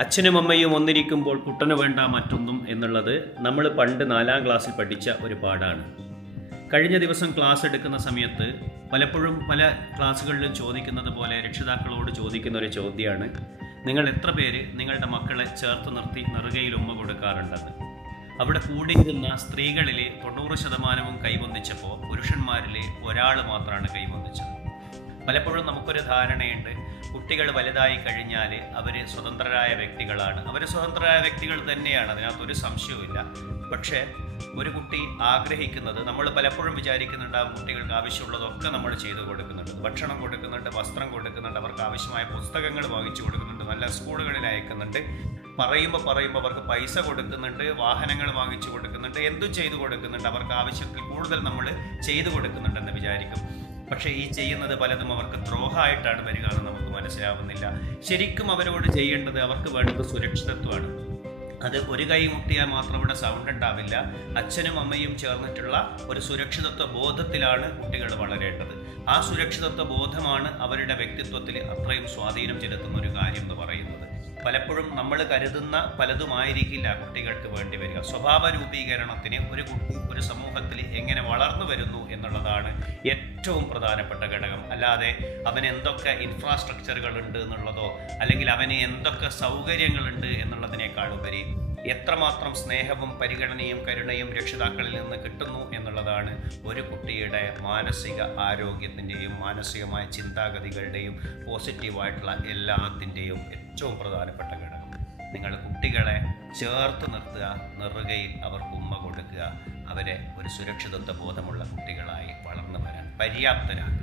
അച്ഛനും അമ്മയും ഒന്നിരിക്കുമ്പോൾ കുട്ടന് വേണ്ട മറ്റൊന്നും എന്നുള്ളത് നമ്മൾ പണ്ട് നാലാം ക്ലാസ്സിൽ പഠിച്ച ഒരു പാഠാണ്. കഴിഞ്ഞ ദിവസം ക്ലാസ് എടുക്കുന്ന സമയത്ത് പലപ്പോഴും പല ക്ലാസ്സുകളിലും ചോദിക്കുന്നത് പോലെ രക്ഷിതാക്കളോട് ചോദിക്കുന്ന ഒരു ചോദ്യമാണ്. നിങ്ങൾ എത്ര പേര് നിങ്ങളുടെ മക്കളെ ചേർത്ത് നിർത്തി നെറുകയിൽ ഉമ്മ കൊടുക്കാറുണ്ടെന്ന്. അവിടെ കൂടിയിരുന്ന സ്ത്രീകളിൽ തൊണ്ണൂറ് ശതമാനവും കൈവന്നിച്ചപ്പോൾ പുരുഷന്മാരിൽ ഒരാൾ മാത്രമാണ് കൈവന്നിച്ചത്. പലപ്പോഴും നമുക്കൊരു ധാരണയുണ്ട് കുട്ടികൾ വലുതായി കഴിഞ്ഞാൽ അവർ സ്വതന്ത്രരായ വ്യക്തികളാണ്. അവർ സ്വതന്ത്രരായ വ്യക്തികൾ തന്നെയാണ് അതിനകത്തൊരു സംശയവുമില്ല. പക്ഷേ ഒരു കുട്ടി ആഗ്രഹിക്കുന്നത് നമ്മൾ പലപ്പോഴും വിചാരിക്കുന്നുണ്ടാവും കുട്ടികൾക്ക് ആവശ്യമുള്ളതൊക്കെ നമ്മൾ ചെയ്തു കൊടുക്കുന്നുണ്ട്. ഭക്ഷണം കൊടുക്കുന്നുണ്ട് വസ്ത്രം കൊടുക്കുന്നുണ്ട് അവർക്ക് ആവശ്യമായ പുസ്തകങ്ങൾ വാങ്ങിച്ചു കൊടുക്കുന്നുണ്ട് നല്ല സ്കൂളുകളിൽ അയക്കുന്നുണ്ട്. പറയുമ്പോൾ പറയുമ്പോൾ അവർക്ക് പൈസ കൊടുക്കുന്നുണ്ട് വാഹനങ്ങൾ വാങ്ങിച്ചു കൊടുക്കുന്നുണ്ട് എന്തും ചെയ്തു കൊടുക്കുന്നുണ്ട്. അവർക്ക് ആവശ്യത്തിൽ കൂടുതൽ നമ്മൾ ചെയ്തു കൊടുക്കുന്നുണ്ടെന്ന് വിചാരിക്കും. പക്ഷേ ഈ ചെയ്യുന്നത് പലതും അവർക്ക് ദ്രോഹമായിട്ടാണ് വരിക എന്ന് നമുക്ക് മനസ്സിലാവുന്നില്ല. ശരിക്കും അവരോട് ചെയ്യേണ്ടത് അവർക്ക് വേണ്ടത് സുരക്ഷിതത്വമാണ്. അത് ഒരു കൈ മുട്ടിയാൽ മാത്രം ഇവിടെ സൗണ്ട് ഉണ്ടാവില്ല. അച്ഛനും അമ്മയും ചേർന്നിട്ടുള്ള ഒരു സുരക്ഷിതത്വ ബോധത്തിലാണ് കുട്ടികൾ വളരേണ്ടത്. ആ സുരക്ഷിതത്വ ബോധമാണ് അവരുടെ വ്യക്തിത്വത്തിൽ അത്രയും സ്വാധീനം ചെലുത്തുന്ന ഒരു കാര്യം എന്ന് പറയുന്നത്. പലപ്പോഴും നമ്മൾ കരുതുന്ന പലതുമായിരിക്കില്ല കുട്ടികൾക്ക് വേണ്ടി വരിക. സ്വഭാവ രൂപീകരണത്തിന് ഒരു കുട്ടി ഒരു സമൂഹത്തിൽ എങ്ങനെ വളർന്നു വരുന്നു എന്നുള്ളതാണ് ഏറ്റവും പ്രധാനപ്പെട്ട ഘടകം. അല്ലാതെ അവൻ എന്തൊക്കെ ഇൻഫ്രാസ്ട്രക്ചറുകൾ ഉണ്ട് എന്നുള്ളതോ അല്ലെങ്കിൽ അവന് എന്തൊക്കെ സൗകര്യങ്ങളുണ്ട് എന്നുള്ളതിനേക്കാൾ ഉപരി എത്രമാത്രം സ്നേഹവും പരിഗണനയും കരുണയും രക്ഷിതാക്കളിൽ നിന്ന് കിട്ടുന്നു എന്നുള്ളതാണ് ഒരു കുട്ടിയുടെ മാനസിക ആരോഗ്യത്തിന്റെയും മാനസികമായ ചിന്താഗതികളുടെയും പോസിറ്റീവായിട്ടുള്ള എല്ലാത്തിന്റെയും ഏറ്റവും പ്രധാനപ്പെട്ട ഘടകം. നിങ്ങൾ കുട്ടികളെ ചേർത്ത് നിർത്തുക നെറുകയിൽ അവർക്ക് ഉമ്മ കൊടുക്കുക അവരെ ഒരു സുരക്ഷിതത്വ ബോധമുള്ള കുട്ടികളായി വളർന്നു വരാൻ പര്യാപ്തരാക്കുക